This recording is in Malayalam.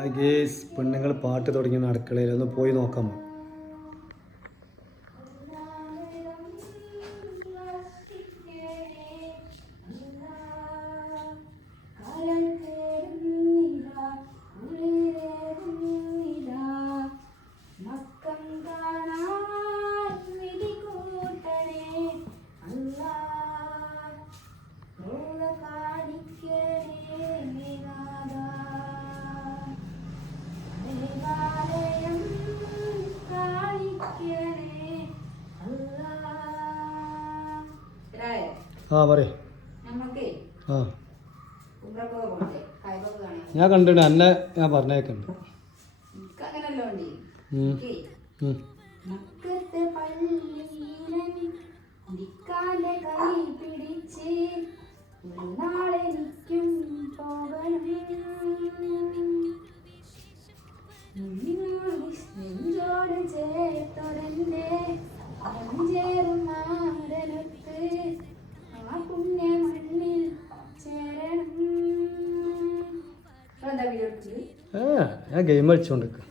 ആ ഗേസ് പെണ്ണുങ്ങൾ പാട്ട് തുടങ്ങി അടുക്കളയിൽ ഒന്ന് പോയി നോക്കാം. ആ പറയ്. ആ ഞാൻ കണ്ടിട്ട് എന്നെ ഞാൻ പറഞ്ഞേക്കുണ്ട്. ഞാൻ ഗെയിം കളിച്ചോണ്ടിരിക്കുക.